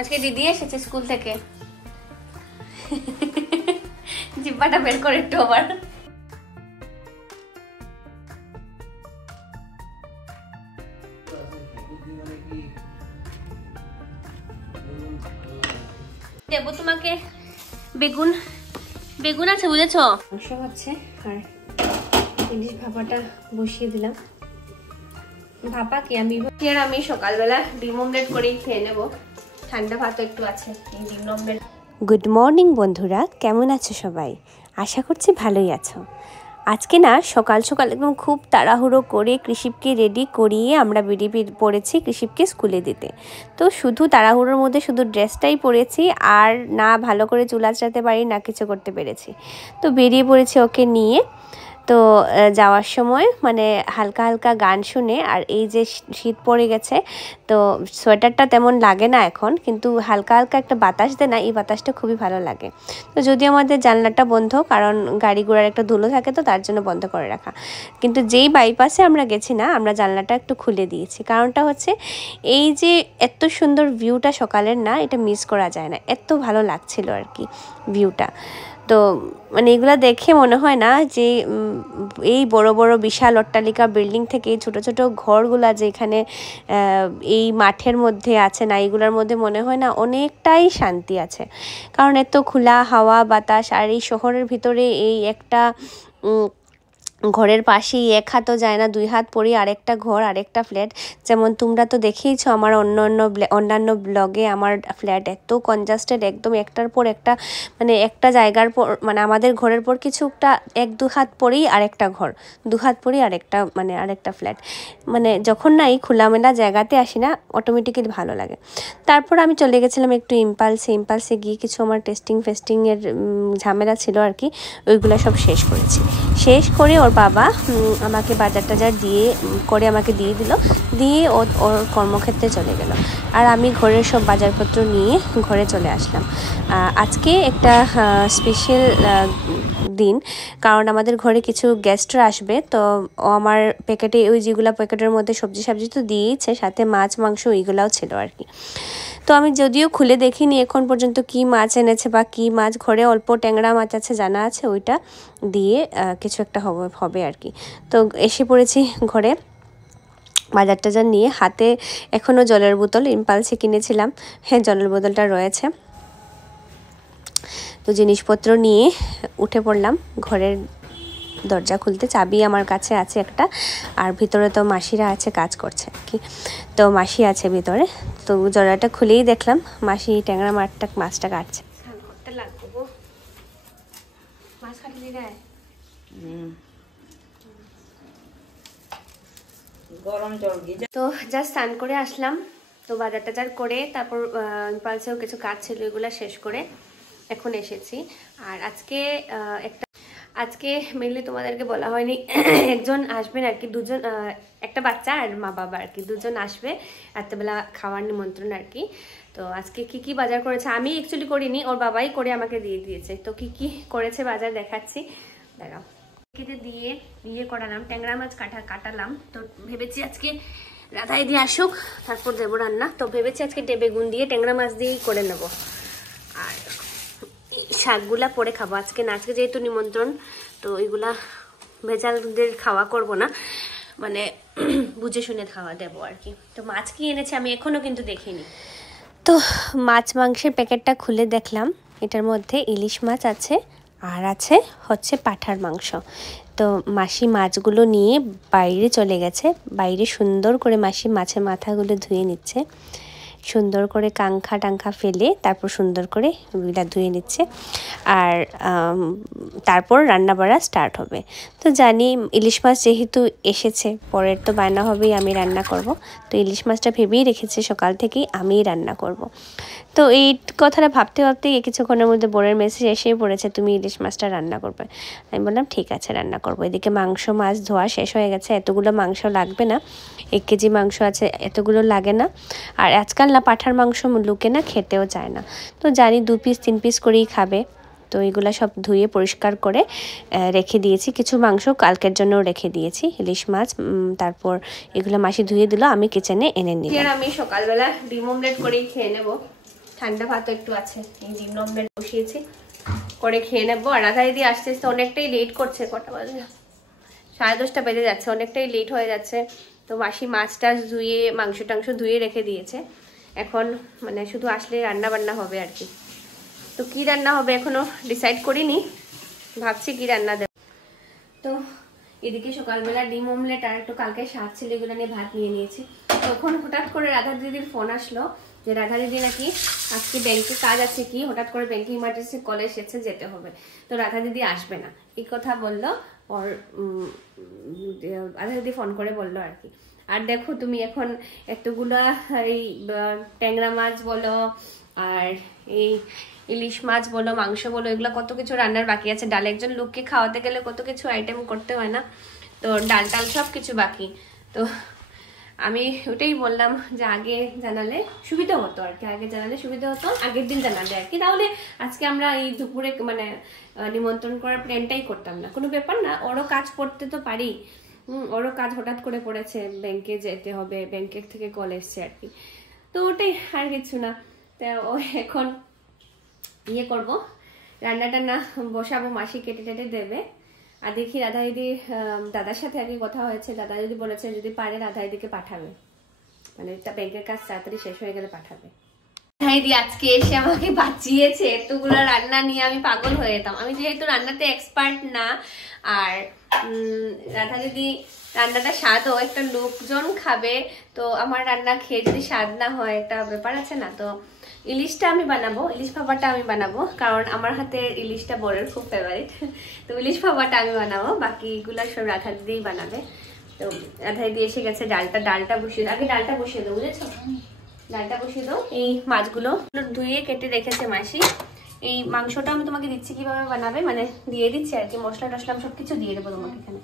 আজকে দিদি এসেছে স্কুল থেকে, জিব্বাটা বের করে একটু আবার। দেবো তোমাকে বেগুন, বেগুন আছে বুঝেছ, মাংস হচ্ছে আর ইলিশ ভাপাটা বসিয়ে দিলাম। ভাপা কি আমি সকালবেলা ডিম অমলেট করেই খেয়ে নেবো, ঠান্ডা ভাত একটু আছে। ডিম অমলেট। গুড মর্নিং বন্ধুরা, কেমন আছো সবাই? আশা করছি ভালোই আছো। আজকে না সকাল সকাল একদম খুব তাড়াহুড়ো করে কৃষিপকে রেডি করিয়ে আমরা বেরিয়ে পড়েছি কৃষিপকে স্কুলে দিতে। তো শুধু তাড়াহুড়োর মধ্যে শুধু ড্রেসটাই পরেছি, আর না ভালো করে চুল আঁচড়াতে পারি না কিছু করতে পেরেছি। তো বেরিয়ে পড়েছি ওকে নিয়ে। তো যাওয়ার সময় মানে হালকা হালকা গান শুনে, আর এই যে শীত পড়ে গেছে তো সোয়েটারটা তেমন লাগে না এখন, কিন্তু হালকা হালকা একটা বাতাস দেয় না, এই বাতাসটা খুবই ভালো লাগে। তো যদিও আমাদের জানলাটা বন্ধ, কারণ গাড়ি ঘোড়ার একটা ধুলো থাকে তো তার জন্য বন্ধ করে রাখা, কিন্তু যেই বাইপাসে আমরা গেছি না আমরা জানলাটা একটু খুলে দিয়েছি। কারণটা হচ্ছে এই যে এত সুন্দর ভিউটা সকালের না, এটা মিস করা যায় না, এত ভালো লাগছিল আর কি ভিউটা। তো মানে এগুলো দেখে মনে হয় না যে এই বড় বড় বিশাল অট্টালিকা বিল্ডিং থেকে ছোট ছোট ঘরগুলা যে এখানে এই মাঠের মধ্যে আছে না, এইগুলোর মধ্যে মনে হয় না অনেকটাই শান্তি আছে। কারণ এত খোলা হাওয়া বাতাস, আর এই শহরের ভিতরে এই একটা ঘরের পাশেই এক হাতও যায় না, দুই হাত পরেই আরেকটা ঘর আরেকটা ফ্ল্যাট। যেমন তোমরা তো দেখেইছো আমার অন্যান্য ব্লগে, আমার ফ্ল্যাট এত কনজাস্টেড, একদম একটার পর একটা, মানে একটা জায়গার পর মানে আমাদের ঘরের পর কিছুটা এক দু হাত পরেই আরেকটা ঘর, দু হাত পরেই আরেকটা মানে আরেকটা ফ্ল্যাট। মানে যখন না এই খোলামেলা জায়গাতে আসি না অটোমেটিক্যালি ভালো লাগে। তারপর আমি চলে গেছিলাম একটু ইম্পালসে গিয়ে কিছু আমার টেস্টিংয়ের ঝামেলা ছিল আর কি, ওইগুলো সব শেষ করেছি। শেষ করে ওর বাবা আমাকে বাজার টাজার করে আমাকে দিয়ে দিল, দিয়ে ওর কর্মক্ষেত্রে চলে গেল, আর আমি ঘরের সব বাজারপত্র নিয়ে ঘরে চলে আসলাম। আজকে একটা স্পেশাল দিন, কারণ আমাদের ঘরে কিছু গেস্টরা আসবে। তো ও আমার প্যাকেটে ওই যেগুলো প্যাকেটের মধ্যে সবজি তো দিয়েছে, সাথে মাছ মাংস ওইগুলাও ছিল আর কি। তো আমি যদিও খুলে দেখিনি এখন পর্যন্ত কি মাছ এনেছে বা কি মাছ, ঘরে অল্প ট্যাংরা মাছ আছে জানা আছে, ওইটা দিয়ে কিছু একটা হবে আর কি। তো এসে পড়েছি ঘরে বাজার টাজার নিয়ে, হাতে এখনও জলের বোতল ইম্পালসে কিনেছিলাম, হ্যাঁ জলের বোতলটা রয়েছে। তো জিনিসপত্র নিয়ে উঠে পড়লাম ঘরের দরজা খুলতে। চাবি আমার কাছে আছে একটা, আর ভিতরে তো মাসিরা আছে কাজ করছে আর কি, তো মাসি আছে ভিতরে। তো দরজাটা খুলেই দেখলাম মাসি ট্যাংরা মাছটা কাটছে। তো জাস্ট স্নান করে আসলাম, তো বাজার টাজার করে তারপর ইম্পালসেও কিছু কাজ ছিল এগুলো শেষ করে এখন এসেছি। আর আজকে মেনলি তোমাদেরকে বলা হয়নি, একজন আসবেন আর কি, দুজন, একটা বাচ্চা আর মা বাবা আর কি, দুজন আসবে রাত্রেবেলা খাওয়ার নিমন্ত্রণ আর কি। তো আজকে কি বাজার করেছে আমি অ্যাকচুয়ালি করিনি, ওর বাবাই করে আমাকে দিয়ে দিয়েছে। তো কি করেছে বাজার দেখাচ্ছি, দেখাও। কেটে দিয়ে করালাম, ট্যাংরা মাছ কাটালাম। তো ভেবেছি আজকে রাধাই দিয়ে আসুক তারপর দেবো রান্না। তো ভেবেছি আজকে বেগুন দিয়ে ট্যাংরা মাছ দিয়েই করে নেব, আর শাকগুলা পরে খাবো আজকে না, আজকে যেহেতু নিমন্ত্রণ, তো ওইগুলা ভেজালদের খাওয়া করব না, মানে বুঝে শুনে খাওয়া দেবো আর কি। তো মাছ কি এনেছে আমি এখনো কিন্তু দেখিনি। তো মাছ মাংসের প্যাকেটটা খুলে দেখলাম এটার মধ্যে ইলিশ মাছ আছে, আর আছে হচ্ছে পাঁঠার মাংস। তো মাসি মাছগুলো নিয়ে বাইরে চলে গেছে, বাইরে সুন্দর করে মাসি মাছের মাথাগুলো ধুয়ে নিচ্ছে, সুন্দর করে কাঙ্খা টাঙ্খা ফেলে তারপর সুন্দর করে ওগুলা ধুয়ে নিচ্ছে, আর তারপর রান্না বাড়া স্টার্ট হবে। তো জানি ইলিশ মাছ যেহেতু এসেছে পরের তো বায়না হবেই আমি রান্না করব, তো ইলিশ মাছটা ভেবেই রেখেছি সকাল থেকেই আমিই রান্না করব। তো এই কথাটা ভাবতে কিছুক্ষণের মধ্যে বোনের মেসেজ এসেই পড়েছে, তুমি ইলিশ মাছটা রান্না করবে। আমি বললাম ঠিক আছে রান্না করব। এদিকে মাছ ধোয়া শেষ হয়ে গেছে, এতগুলো মাংস লাগবে না, 1 কেজি মাংস আছে, এতগুলো লাগে না। আর আজকাল না পাঁঠার মাংস লুকে না খেতেও চায় না, তো জানি 2 পিস 3 পিস করেই খাবে, তো এগুলা সব ধুয়ে পরিষ্কার করে রেখে দিয়েছি। কিছু মাংস কালকের জন্য রেখে দিয়েছি, ইলিশ মাছ। তারপর এগুলো মাসি ধুয়ে দিল, আমি কিচেনে এনে নিলাম। আমি সকালবেলা ডিম অমলেট করেই খেয়ে নেব, ঠান্ডা ভাত একটু আছে, এই ডিম অমলেট বসিয়েছি, করে খেয়ে নেবো। আর রাধা দিদি আসতে আসতে অনেকটাই লেট করছে, কটা বাজে 10:30 বেজে যাচ্ছে, অনেকটাই লেট হয়ে যাচ্ছে। তো মাসি মাছ টাছ ধুয়ে মাংস টাংস ধুয়ে রেখে দিয়েছে, এখন মানে শুধু আসলে রান্না বান্না হবে আর কি। তো কি রান্না হবে এখনো ডিসাইড করিনি, ভাবছি কি রান্না দেব। তো এদিকে সকালবেলা ডিম অমলেট আর একটু কালকে শাক ছিল, এগুলো নিয়ে ভাত নিয়ে নিয়েছি। তখন হঠাৎ করে রাধা দিদির ফোন আসলো যে রাধা দিদি নাকি আজকে ব্যাংকে কাজ আছে, কি হঠাৎ করে ব্যাংকে ইমার্জেন্সি কল এসেছে, যেতে হবে, তো রাধা দিদি আসবে না, এই কথা বললো। ওর রাধা দিদি ফোন করে বললো আর কি। আর দেখো তুমি এখন এতগুলা এই ট্যাংরা মাছ বলো আর এই ইলিশ মাছ বলো, মাংস বলো, এগুলো কত কিছু রান্নার বাকি আছে। ডাল একজন লোককে খাওয়াতে গেলে কত কিছু আইটেম করতে হয় না, তো ডাল টাল সব কিছু বাকি। তো আমি ওটাই বললাম যে আগে জানালে সুবিধা হতো আর কি, আগে জানালে সুবিধা হতো, আগের দিন জানালে আর কি, তাহলে আজকে আমরা এই দুপুরে মানে নিমন্ত্রণ করার প্ল্যানটাই করতাম না। কোনো ব্যাপার না, ওরও কাজ করতে তো পারি, ওরও কাজ হঠাৎ করে পড়েছে, ব্যাংকে যেতে হবে, ব্যাংকের থেকে কল এসছে আর কি, তো ওটাই, আর কিছু না। তা ও এখন ইয়ে করবো, রান্না টান্না বসাবো, মাসি কেটে টেটে দেবে। আর দেখি রাধা দিদি, দাদার সাথে আগে কথা হয়েছে, দাদা দিদি বলেছে যদি পারে রাধা দিদিকে পাঠাবে, মানে ব্যাংকের কাজ তাড়াতাড়ি শেষ হয়ে গেলে পাঠাবে। রাধা দিদি আজকে এসে আমাকে বাঁচিয়েছে, এতগুলো রান্না নিয়ে আমি পাগল হয়ে যেতাম। আমি যেহেতু রান্নাতে এক্সপার্ট না, আর রাধা দিদি রান্নাটা স্বাদও, একটা লোকজন খাবে, তো আমার রান্না খেয়ে যদি স্বাদ না হয় একটা ব্যাপার আছে না। তো ইলিশটা আমি বানাবো, ইলিশ ভাপাটা আমি বানাবো, কারণ আমার হাতে ইলিশটা বড়ের খুব ফেভারিট, তো ইলিশ ভাপাটা আমি বানাবো, বাকিগুলো সব রাধা দিদিই বানাবে। তো রাধা দিদি এসে গেছে, ডালটা বসিয়ে আগে ডালটা বসিয়ে দেবো, বুঝেছো, ডালটা বসিয়ে দাও। এই মাছগুলো ধুয়ে কেটে রেখেছে মাসি। এই মাংসটা আমি তোমাকে দিচ্ছি কিভাবে বানাবে, মানে দিয়ে দিচ্ছি আর কি, মশলা টসলা সব কিছু দিয়ে দেবো তোমাকে এখানে।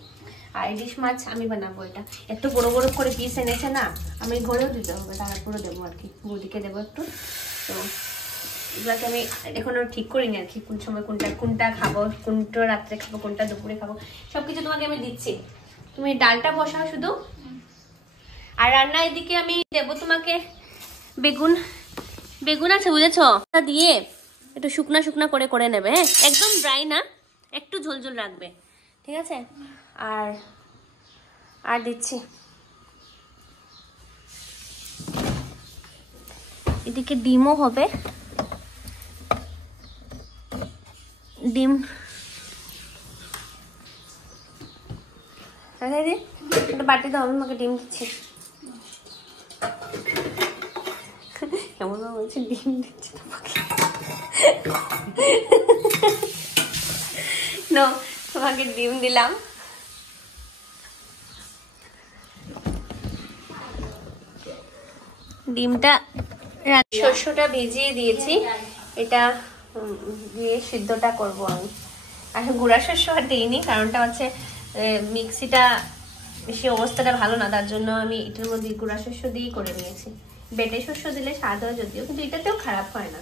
আর ইলিশ মাছ আমি বানাবো, এটা একটু বড় বড় করে পিস এনেছে না, আমি ঘরেও দিতে হবে, তারপরে দেবো আর কি, বৌদিকে দেবো একটু। তো এগুলোকে আমি এখনো ঠিক করিনি আর কি, কোন সময় কোনটা খাবো, কোনটা রাত্রে খাবো, কোনটা দুপুরে খাবো, সবকিছু তোমাকে আমি দিচ্ছি। তুমি ডালটা বসাও শুধু, আর রান্না এদিকে আমি দেবো তোমাকে বেগুন আছে, বুঝেছো, দিয়ে একটু শুকনা শুকনা করে নেবে, হ্যাঁ, একদম ড্রাই না, একটু ঝোলঝোল রাখবে, ঠিক আছে। আর দিচ্ছি এদিকে ডিমও হবে, ডিম একটা বাটি দাও, আমি আমাকে ডিম দিচ্ছি, কেমন বলছি ডিম দিচ্ছি তোমাকে, তোমাকে ডিম দিলাম। ডিমটা শস্যটা ভিজিয়ে দিয়েছি, এটা দিয়ে সিদ্ধটা করব আমি। আসলে গুঁড়া শস্য আর দিইনি, কারণটা হচ্ছে মিক্সিটা বেশি অবস্থাটা ভালো না, তার জন্য আমি এটার মধ্যে গুঁড়া শস্য দিয়েই করে নিয়েছি। বেটে শস্য দিলে স্বাদ হয় যদিও, কিন্তু এটাতেও খারাপ হয় না।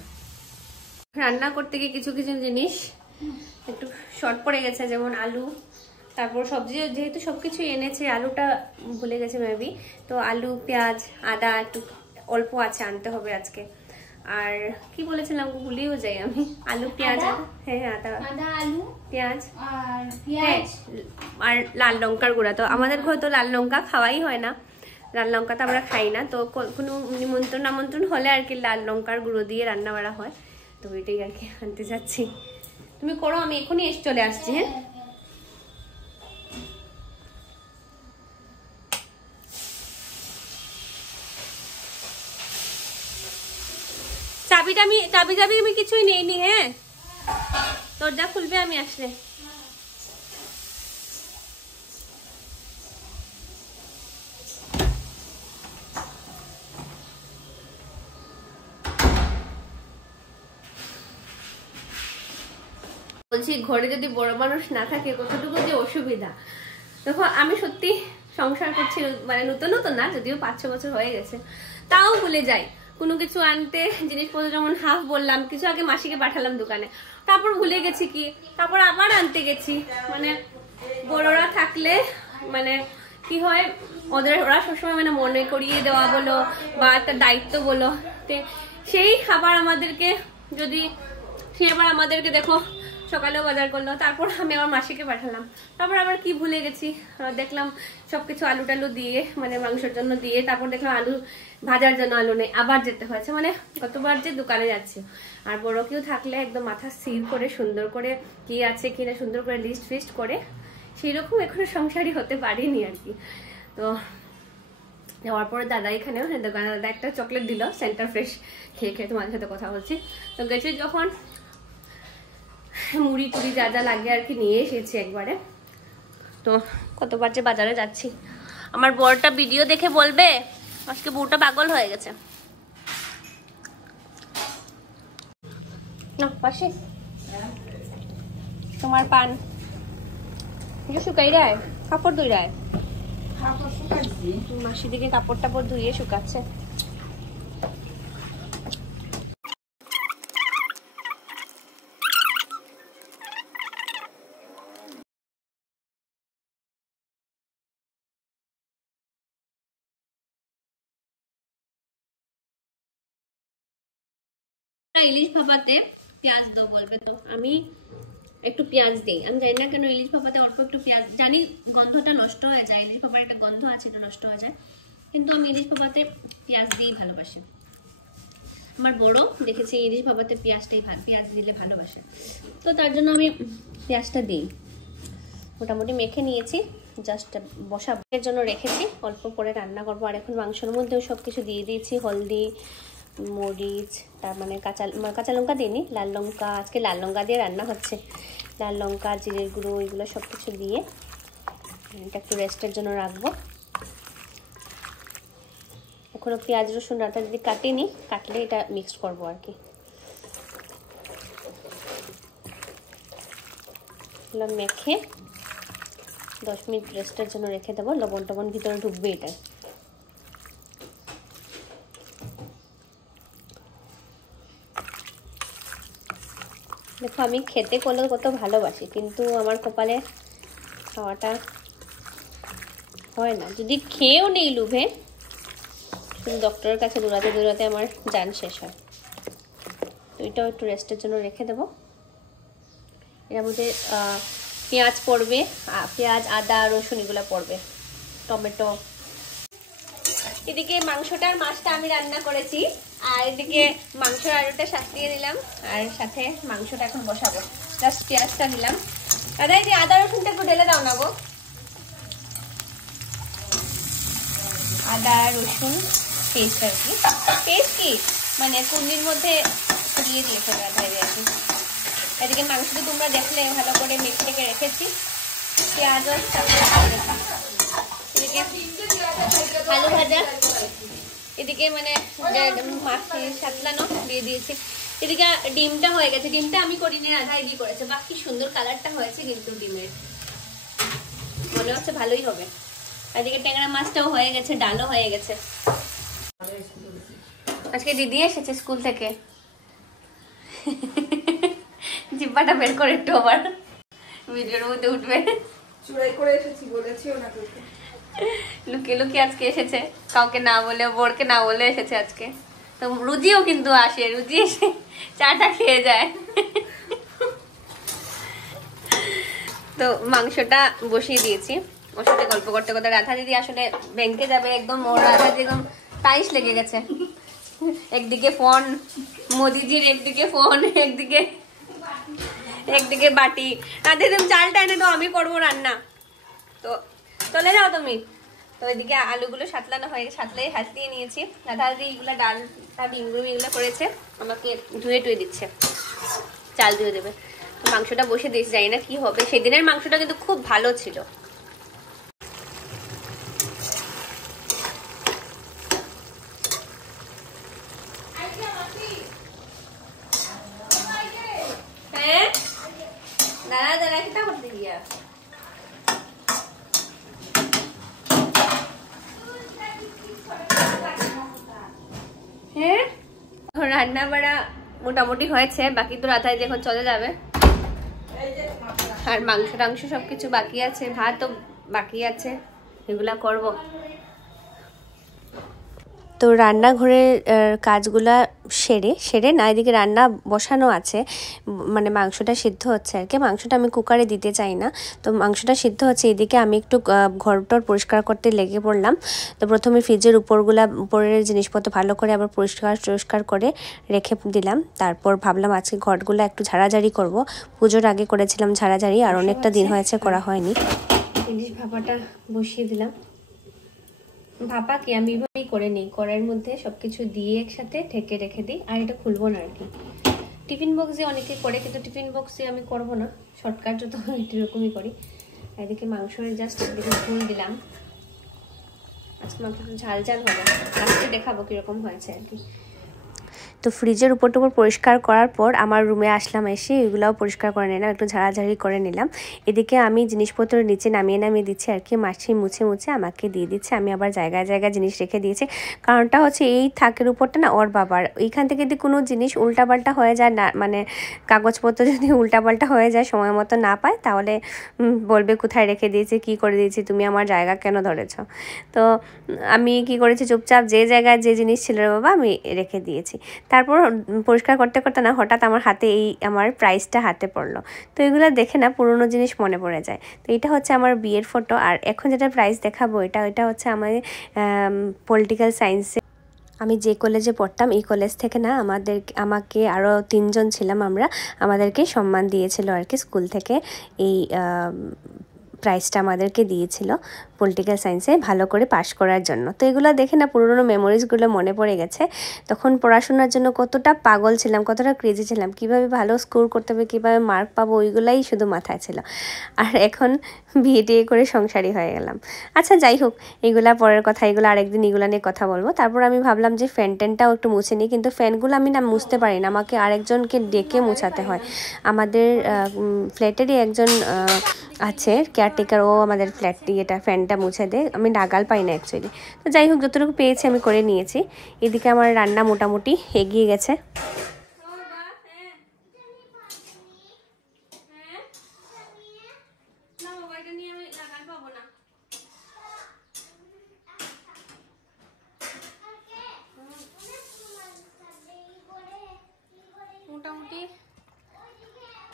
রান্না করতে গিয়ে কিছু কিছু জিনিস একটু শর্ট পড়ে গেছে, যেমন আলু, তারপর সবজি যেহেতু সবকিছু এনেছে, আলুটা ভুলে গেছে মেবি, তো আলু, পেঁয়াজ, আদা একটু অল্প আছে, আনতে হবে আজকে। আর কি বলেছিলাম ভুলেও যাই আমি, আলু পেঁয়াজ, হ্যাঁ আদা আলু পেঁয়াজ আর লাল লঙ্কার গুঁড়া। তো আমাদের ঘরে তো লাল লঙ্কা খাওয়াই হয় না, লাল লঙ্কা তো আমরা খাই না, তো কোনো নিমন্ত্রণ হলে আর কি লাল লঙ্কার গুঁড়ো দিয়ে রান্না বাড়া হয়, তো এটাই আর কি আনতে যাচ্ছি। তুমি করো, আমি এখনই চলে আসছি। হ্যাঁ, চাবি আমি কিছুই নেইনি। হ্যাঁ, দরজা খুলবে আমি আসলে। বলছি ঘরে যদি বড় মানুষ না থাকে কতটুকু যে অসুবিধা। দেখো আমি সত্যি সংসার করছি, মানে নতুন না, যদিও 5-6 বছর হয়ে গেছে, তাও ভুলে যাই কোনো কিছু আনতে, জিনিসপত্র যেমন হাফ বললাম, কিছু আগে মাসিকে পাঠালাম দোকানে, তারপর ভুলে গেছি কি, তারপর আবার আনতে গেছি। মানে বড়রা থাকলে মানে কি হয়, ওরা সবসময় মানে মনে করিয়ে দেওয়া বলো বা একটা দায়িত্ব বলো, সেই খাবার আমাদেরকে যদি সে আবার আমাদেরকে দেখো সকালেও বাজার করলো, তারপর আমি আমার মাসিকে পাঠালাম, তারপর আবার কি ভুলে গেছি, দেখলাম সবকিছু আলু টালু দিয়ে মানে মাংসের জন্য দিয়ে, তারপর দেখলাম আলু ভাজার জন্য আলু নেই, আবার যেতে হয়েছে। মানে কতবার যে দোকানে যাচ্ছি। আর বড় কেউ থাকলে একদম মাথা স্থির করে সুন্দর করে কি আছে কিনা সুন্দর করে লিস্ট ফিস্ট করে, সেই রকম এখনো সংসারী হতে পারিনি আর কি। তো যাওয়ার পরে দাদা এখানেও দোকানে দাদা একটা চকলেট দিল, সেন্টার ফ্রেশ খেয়ে খেয়ে তোমাদের সাথে কথা বলছি। তো গেছি যখন মুড়ি টুড়ি যা যা লাগে আর কি নিয়ে এসেছি একবারে। তো কতবার যে বাজারে যাচ্ছি। আমার বরটা ভিডিও দেখে বলবে আজকে বউটা পাগল হয়ে গেছে। না পাশে তোমার পান শুকাই রায়, কাপড় ধুই রায়, মাসি দিকে কাপড় টাপড় ধুইয়ে শুকাচ্ছে। ইলিশ ভাপাতে পেঁয়াজ দাও বলবে, তো আমি একটু পেঁয়াজ দিই। আমি জানি না কেন ইলিশ ভাপাতে অল্প একটু পেঁয়াজ, জানি গন্ধটা নষ্ট হয়ে যায়, ইলিশ ভাপার একটা গন্ধ আছে, এটা নষ্ট হয়ে যায়, কিন্তু আমি ইলিশ ভাপাতে পেঁয়াজ দিয়েই ভালোবাসি। আমার বড় দেখেছি ইলিশ ভাপাতে পেঁয়াজ দিলে ভালোবাসে, তো তার জন্য আমি পেঁয়াজটা দিই। মোটামুটি মেখে নিয়েছি, জাস্ট বসার জন্য রেখেছি, অল্প করে রান্না করবো। আর এখন মাংসের মধ্যেও সব কিছু দিয়ে দিয়েছি, হলদি, মরিচ, তার মানে কাঁচা লঙ্কা দিইনি, লাল লঙ্কা, আজকে লাল লঙ্কা দিয়ে রান্না হচ্ছে, লাল লঙ্কা, জিরের গুঁড়ো, এগুলো সব কিছু দিয়ে এটা একটু রেস্টের জন্য রাখবো। এখনো পেঁয়াজ রসুন আদা যদি কাটিনি, কাটলে এটা মিক্স করবো আর কি। মেখে 10 মিনিট রেস্টের জন্য রেখে দেবো, লবণ টবণ ভিতরে ঢুকবে এটা। দেখো আমি খেতে করলে কত ভালোবাসি, কিন্তু আমার কপালে খাওয়াটা হয় না। যদি খেয়েও নেই লুভে, শুধু ডক্টরের কাছে দৌড়াতে দৌড়াতে আমার জান শেষ হয়। তো এটাও একটু রেস্টের জন্য রেখে দেবো। এর মধ্যে পেঁয়াজ পড়বে, পেঁয়াজ, আদা, রসুন এগুলো পড়বে, টমেটো। এদিকে মাংসটার মাছটা আমি রান্না করেছি, আর এদিকে মাংসের আলুটা সাজিয়ে দিলাম, আর সাথে মাংসটা এখন বসাবো। জাস্ট পেঁয়াজটা দিলাম। দাদা এই যে আদা রসুনটা একটু ঢেলে দাও না গো। আদা রসুন পেস্ট আর কি, পেস্ট কি মানে কুন্ডির মধ্যে দিয়ে দিয়েছে আর কি। এদিকে মাংসটা তোমরা দেখলে ভালো করে মেখে রেখেছি, পেঁয়াজও এদিকে আলু ভাজা, এদিকে মানে মাছ সাতলানো দিয়ে দিয়েছি। এদিকে ডিমটা হয়ে গেছে, ডিমটা আমি করিনি, রাধা এগিয়ে করেছে। বাকি সুন্দর কালারটা হয়েছে কিন্তু ডিমের, মনে হচ্ছে ভালোই হবে। এদিকে ট্যাংরা মাছটাও হয়ে গেছে, ডালও হয়ে গেছে। আজকে দিদি এসেছে স্কুল থেকে, জিব্বাটা বের করে একটু আবার ভিডিওর মধ্যে উঠবে। চুরাই করে এসেছি বলেছি ওনাকে, লুকিয়ে লুকিয়ে আজকে এসেছে, কাউকে না বলে, বোরকে না বলে এসেছে আজকে। তো রুজিও কিন্তু আসে, রুজি এসে চাটা খেয়ে যায়। তো মাংসটা বসিয়ে দিয়েছি, ওর সাথে গল্প করতে করতে। রাধা দিদি আসলে ব্যাংকে যাবে, একদম ওর রাধা দিদি একদম টাইস লেগে গেছে। একদিকে ফোন মোদিজির, একদিকে ফোন, একদিকে বাটি। রাধা তুমি চালটা এনে দাও, আমি করবো রান্না। তো চলে যাও তুমি। তো এদিকে আলুগুলো সাতলানো হয়ে সাতলাই হাত দিয়ে নিয়েছি। রাধা দিদি এগুলো ডালটা ডিমগুলো এগুলো করেছে, আমাকে ধুয়ে টুয়ে দিচ্ছে, চাল ধুয়ে দেবে। তো মাংসটা বসে দিয়েছি, জানি না কি হবে। সেদিনের মাংসটা কিন্তু খুব ভালো ছিল। হ্যাঁ দাঁড়া দাঁড়া, কিতা করতে গিয়া? হ্যাঁ রান্না বাড়া মোটামুটি হয়েছে, বাকি তো রাতায় যখন চলে যাবে। আর মাংস টাংস সবকিছু বাকি আছে, ভাতও বাকি আছে, এগুলা করব। তো রান্নাঘরের কাজগুলা সেরে না, এদিকে রান্না বসানো আছে, মানে মাংসটা সিদ্ধ হচ্ছে আর কি। মাংসটা আমি কুকারে দিতে চাই না, তো মাংসটা সিদ্ধ হচ্ছে। এদিকে আমি একটু ঘরটর পরিষ্কার করতে লেগে পড়লাম। তো প্রথমে ফ্রিজের উপরের জিনিসপত্র ভালো করে আবার পরিষ্কার করে রেখে দিলাম। তারপর ভাবলাম আজকে ঘরগুলো একটু ঝাড়াঝাড়ি করব। পুজোর আগে করেছিলাম ঝাড়াঝাড়ি, আর অনেকটা দিন হয়েছে করা হয়নি। ইলিশ ভাপাটা বসিয়ে দিলাম। ভাপা কি আমি এভাবেই করে নিই, কড়াইয়ের মধ্যে সবকিছু দিয়ে একসাথে ঢেকে রেখে দিই, আর এটা খুলবো না আর কি। টিফিন বক্সে অনেকে করে, কিন্তু টিফিন বক্সে আমি করবো না, শর্টকাট যত এরকমই করি। এদিকে মাংসের জাস্ট এদিকে ফুল দিলাম। আজকে মাংসটা ঝাল হবে, লাস্টে দেখাবো কিরকম হয়েছে আর কি। তো ফ্রিজের উপর পরিষ্কার করার পর আমার রুমে আসলাম, এসে এগুলাও পরিষ্কার করে নিলাম, একটু ঝাড়াঝাড়ি করে নিলাম। এদিকে আমি জিনিসপত্র নিচে নামিয়ে দিচ্ছি আর কি। মাছি মুছে আমাকে দিয়ে দিচ্ছে। আমি আবার জায়গায় জিনিস রেখে দিয়েছি। কারণটা হচ্ছে এই থাকের উপরটা না ওর বাবার, এইখান থেকে যদি কোনো জিনিস উল্টাপাল্টা হয়ে যায় না, মানে কাগজপত্র যদি উল্টাপাল্টা হয়ে যায়, সময় মতো না পায়, তাহলে বলবে কোথায় রেখে দিয়েছি, কি করে দিয়েছি, তুমি আমার জায়গা কেন ধরেছ। তো আমি কি করেছি, চুপচাপ যে জায়গায় যে জিনিস ছিল রে বাবা আমি রেখে দিয়েছি। তারপর পরিষ্কার করতে না হঠাৎ আমার হাতে আমার প্রাইসটা হাতে পড়লো। তো এগুলো দেখে না পুরনো জিনিস মনে পড়ে যায়। তো এটা হচ্ছে আমার বিয়ের ফটো, আর এখন যেটা প্রাইস দেখাবো এটা হচ্ছে আমার পলিটিক্যাল সায়েন্সে আমি যে কলেজে পড়তাম, এই কলেজ থেকে না আমাকে আরও 3 জন ছিলাম আমরা, আমাদেরকে সম্মান দিয়েছিল আর কি স্কুল থেকে। এই প্রাইজটা আমাদেরকে দিয়েছিল পলিটিক্যাল সায়েন্সে ভালো করে পাশ করার জন্য। তো এগুলো দেখে না পুরনো মেমোরিজগুলো মনে পড়ে গেছে। তখন পড়াশোনার জন্য কতটা পাগল ছিলাম, কতটা ক্রেজি ছিলাম, কীভাবে ভালো স্কোর করতে হবে, কীভাবে মার্ক পাবো, ওইগুলাই শুধু মাথায় ছিল। আর এখন বিয়ে করে সংসারী হয়ে গেলাম। আচ্ছা যাই হোক, এগুলা পরের কথা, এগুলো আরেকদিন এগুলো নিয়ে কথা বলবো। তারপর আমি ভাবলাম যে ফ্যানটাও একটু মুছে নিই, কিন্তু ফ্যানগুলো আমি না মুছতে পারি না, আমাকে আরেকজনকে ডেকে মুছাতে হয়। আমাদের ফ্ল্যাটেরই একজন আছে কেয়ারটেকার, ও আমাদের ফ্যানটা মুছে দেয়, আমি নাগাল পাই না অ্যাকচুয়ালি। তো যাই হোক, যতটুকু পেয়েছি আমি করে নিয়েছি। এদিকে আমার রান্না মোটামুটি এগিয়ে গেছে। মোটামুটি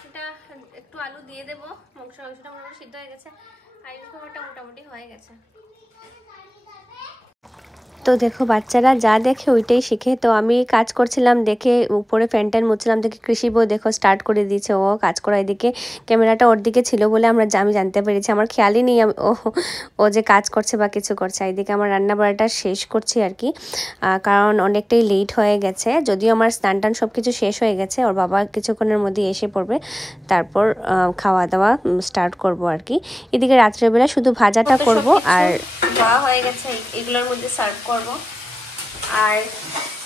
এটা একটু আলু দিয়ে দেবো, মাংসটা মোটামুটি সিদ্ধ হয়ে গেছে, আর এই খাবারটা মোটামুটি হয়ে গেছে। তো দেখো বাচ্চারা যা দেখে ওইটাই শিখে। তো আমি কাজ করছিলাম দেখে উপরে ফ্যানটান মুছছিলাম, দেখে কৃষি বউ দেখো স্টার্ট করে দিয়েছে ও কাজ করা। এদিকে ক্যামেরাটা ওর দিকে ছিল বলে আমি জানতে পেরেছি, আমার খেয়ালই নেই ও যে কাজ করছে বা কিছু করছে। এদিকে আমার রান্না বাড়াটা শেষ করছি আর কি, কারণ অনেকটাই লেট হয়ে গেছে। যদিও আমার স্নান টান সব কিছু শেষ হয়ে গেছে, ওর বাবা কিছুক্ষণের মধ্যে এসে পড়বে, তারপর খাওয়া দাওয়া স্টার্ট করব আর কি। এদিকে রাত্রেবেলা শুধু ভাজাটা করব, আর খাওয়া হয়ে গেছে, এগুলোর মধ্যে সার্ভ করব। আর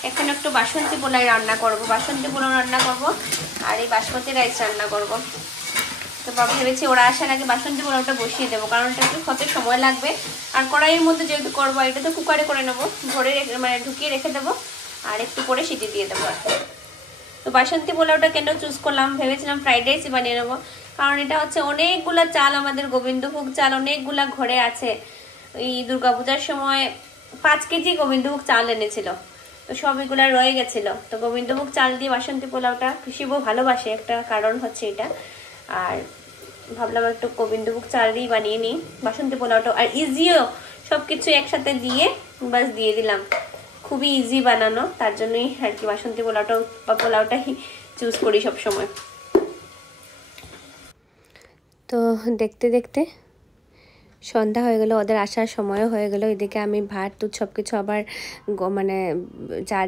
এখানে একটু বাসন্তী পোলাও রান্না করব, আর এই বাসমতি রাইস রান্না করব। তো ভেবেছি ওরা আসার আগে বাসন্তী পোলাওটা বসিয়ে দেবো, কারণ এটা একটু হতে সময় লাগবে। আর কড়াইয়ের মধ্যে যেহেতু করবো, এটা তো কুকারে করে নেবো, ভরে মানে ঢুকিয়ে রেখে দেবো, আর একটু করে সিটি দিয়ে দেবো আর কি। তো বাসন্তী পোলাওটা কেন চুজ করলাম, ভেবেছিলাম ফ্রাইড রাইসই বানিয়ে নেবো, কারণ এটা হচ্ছে অনেকগুলা চাল, আমাদের গোবিন্দভোগ চাল অনেকগুলা ঘরে আছে। এই দুর্গাপূজার সময় 5 কেজি গোবিন্দভোগ চাল এনেছিল, তো সব এগুলা রয়ে গেছিল। তো গোবিন্দভোগ চাল দিয়ে বাসন্তী পোলাওটা খুশিবও ভালোবাসে, একটা কারণ হচ্ছে এটা। আর ভাবলাম একটু গোবিন্দভোগ চাল দিয়ে বানিয়ে নিই বাসন্তী পোলাওটা, আর ইজিও, সবকিছু একসাথে দিয়ে বাস দিয়ে দিলাম, খুবই ইজি বানানো। তার জন্যই আর কি বাসন্তী পোলাওটাই চুজ করি সব সময়। তো দেখতে দেখতে সন্ধ্যা হয়ে গেল, ওদের আসার সময়ও হয়ে গেল। এদিকে আমি ভাত টুত সব কিছু আবার মানে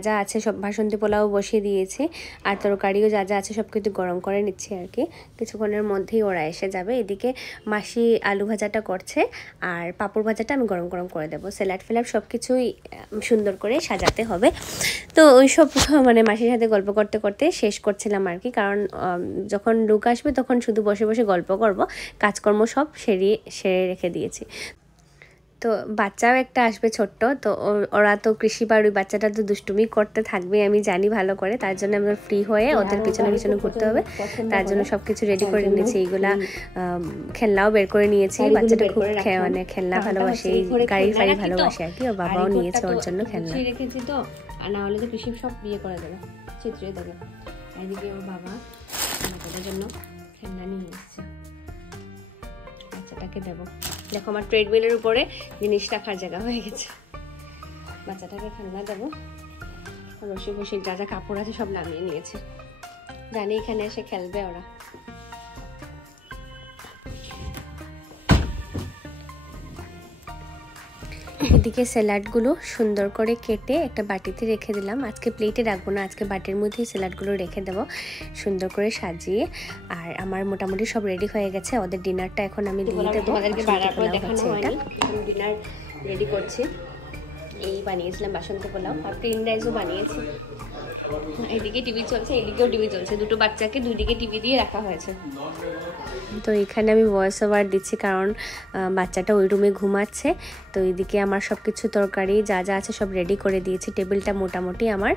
যা আছে সব বাসন্তী পোলাও বসিয়ে দিয়েছি, আর তরকারিও যা আছে সব কিছু গরম করে নিচ্ছি আর কি। কিছুক্ষণের মধ্যেই ওরা এসে যাবে। এদিকে মাসি আলু ভাজাটা করছে, আর পাঁপড় ভাজাটা আমি গরম করে দেবো। স্যালাড সব কিছুই সুন্দর করে সাজাতে হবে। তো ওই সব মানে মাসির সাথে গল্প করতে করতে শেষ করছিলাম আর কি, কারণ যখন লোক আসবে তখন শুধু বসে বসে গল্প করব, কাজকর্ম সব সেরে রেখে দিয়েছি। তো বাচ্চাও একটা আসবে ছোট্ট, তো ওরা তো কৃষি বার, ওই বাচ্চাটা তো দুষ্টুমি করতে থাকবে আমি জানি ভালো করে, তার জন্য আমরা ফ্রি হয়ে ওদের পিছনে পিছনে ঘুরতে হবে, তার জন্য সব কিছু রেডি করে নিয়েছি। এইগুলা খেলনাও বের করে নিয়েছি, বাচ্চাটা খুব মানে খেলনা ভালোবাসে, গাড়ি ফাড়ি ভালোবাসে আর কি, ওর বাবাও নিয়েছে ওর জন্য খেলনা রেখেছি তো, আর না হলে তো কৃষি সব বিয়ে করে দেবে, চিত্রই দেবে। এদিকে ওর বাবা বাচ্চাটার জন্য খেলনা নিয়ে এসছে, বাচ্চাটাকে দেবো। দেখো আমার ট্রেডমিলের উপরে জিনিস রাখার জায়গা হয়ে গেছে, বাচ্চাটাকে খেলনা দেবো। রসি ফসি যা যা কাপড় আছে সব নামিয়ে নিয়েছে, জানি এখানে এসে খেলবে ওরা। এদিকে স্যালাডগুলো সুন্দর করে কেটে একটা বাটিতে রেখে দিলাম, আজকে প্লেটে রাখবো না, আজকে বাটির মধ্যেই স্যালাডগুলো রেখে দেবো সুন্দর করে সাজিয়ে। আর আমার মোটামুটি সব রেডি হয়ে গেছে, ওদের ডিনারটা এখন আমি দিয়ে দেবো। তোমাদেরকে বাড়ার পর দেখানো হয়নি, ডিনার রেডি করছি। এই বানিয়েছিলাম বাসন্তী পোলাও, আর প্লেন রাইসও বানিয়েছি। এদিকে টিভি চলছে, এদিকেও টিভি চলছে, দুটো বাচ্চাকে দুদিকে টিভি দিয়ে রাখা হয়েছে। তো এখানে আমি ভয়েস ওভার দিচ্ছি কারণ বাচ্চাটা ওই রুমে ঘুমাচ্ছে। তো এইদিকে আমার সব কিছু তরকারি যা যা আছে সব রেডি করে দিয়েছি, টেবিলটা মোটামুটি আমার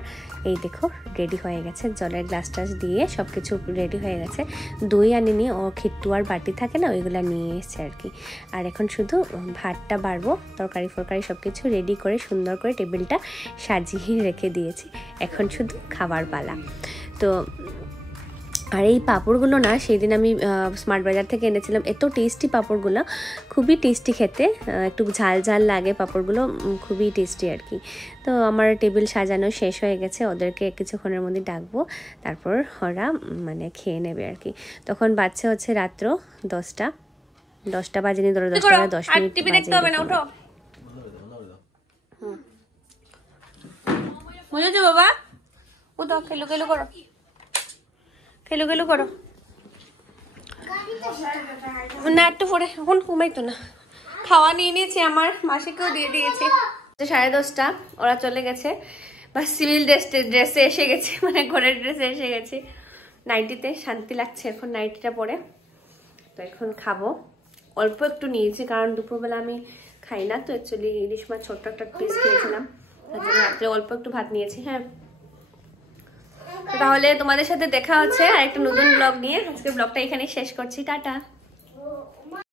এই দেখো রেডি হয়ে গেছে, জলের গ্লাস টাস দিয়ে সব কিছু রেডি হয়ে গেছে। দই আনিনি, ও খিট্টু আর বাটি থাকে না, ওইগুলো নিয়ে এসছে আর কি। আর এখন শুধু ভাতটা বাড়বো, তরকারি ফরকারি সব কিছু রেডি করে সুন্দর করে টেবিলটা সাজিয়ে রেখে দিয়েছি, এখন শুধু খাবার পালা। তো আর এই পাঁপড়গুলো না সেদিন আমি স্মার্ট বাজার থেকে এনেছিলাম, এত টেস্টি পাঁপড়গুলো, খুবই টেস্টি খেতে, একটু ঝাল ঝাল লাগে পাঁপড়গুলো, খুবই টেস্টি আর কি। তো আমার টেবিল সাজানো শেষ হয়ে গেছে, ওদেরকে কিছুক্ষণের মধ্যে ডাকবো, তারপর ওরা মানে খেয়ে নেবে আর কি। তখন বাচ্চা হচ্ছে রাত্র 10টা বাজেনি, ধরো 10টা 10 মিনিট বুঝেছো বাবা? ও তো খেলো খেলো করো, খেলো খেলো করো না, একটু পরে এখন ঘুমাইতো না। খাওয়া নিয়ে নিয়েছি, আমার মাসিকেও দিয়ে দিয়েছি। 10:30 ওরা চলে গেছে, বা সিভিল ড্রেসে এসে গেছে, মানে ঘরের ড্রেসে এসে গেছে, নাইটিতে শান্তি লাগছে এখন নাইটিটা পরে। তো এখন খাবো, অল্প একটু নিয়েছি কারণ দুপুরবেলা আমি খাই না, তো অ্যাকচুয়ালি ইলিশ মাছ ছোট্ট একটা পিস খেয়েছিলাম, তার জন্য রাত্রে অল্প একটু ভাত নিয়েছি। হ্যাঁ, তাহলে তোমাদের সাথে দেখা হচ্ছে আর একটা নতুন ব্লগ নিয়ে। আজকের ব্লগটা এখানেই শেষ করছি, টাটা।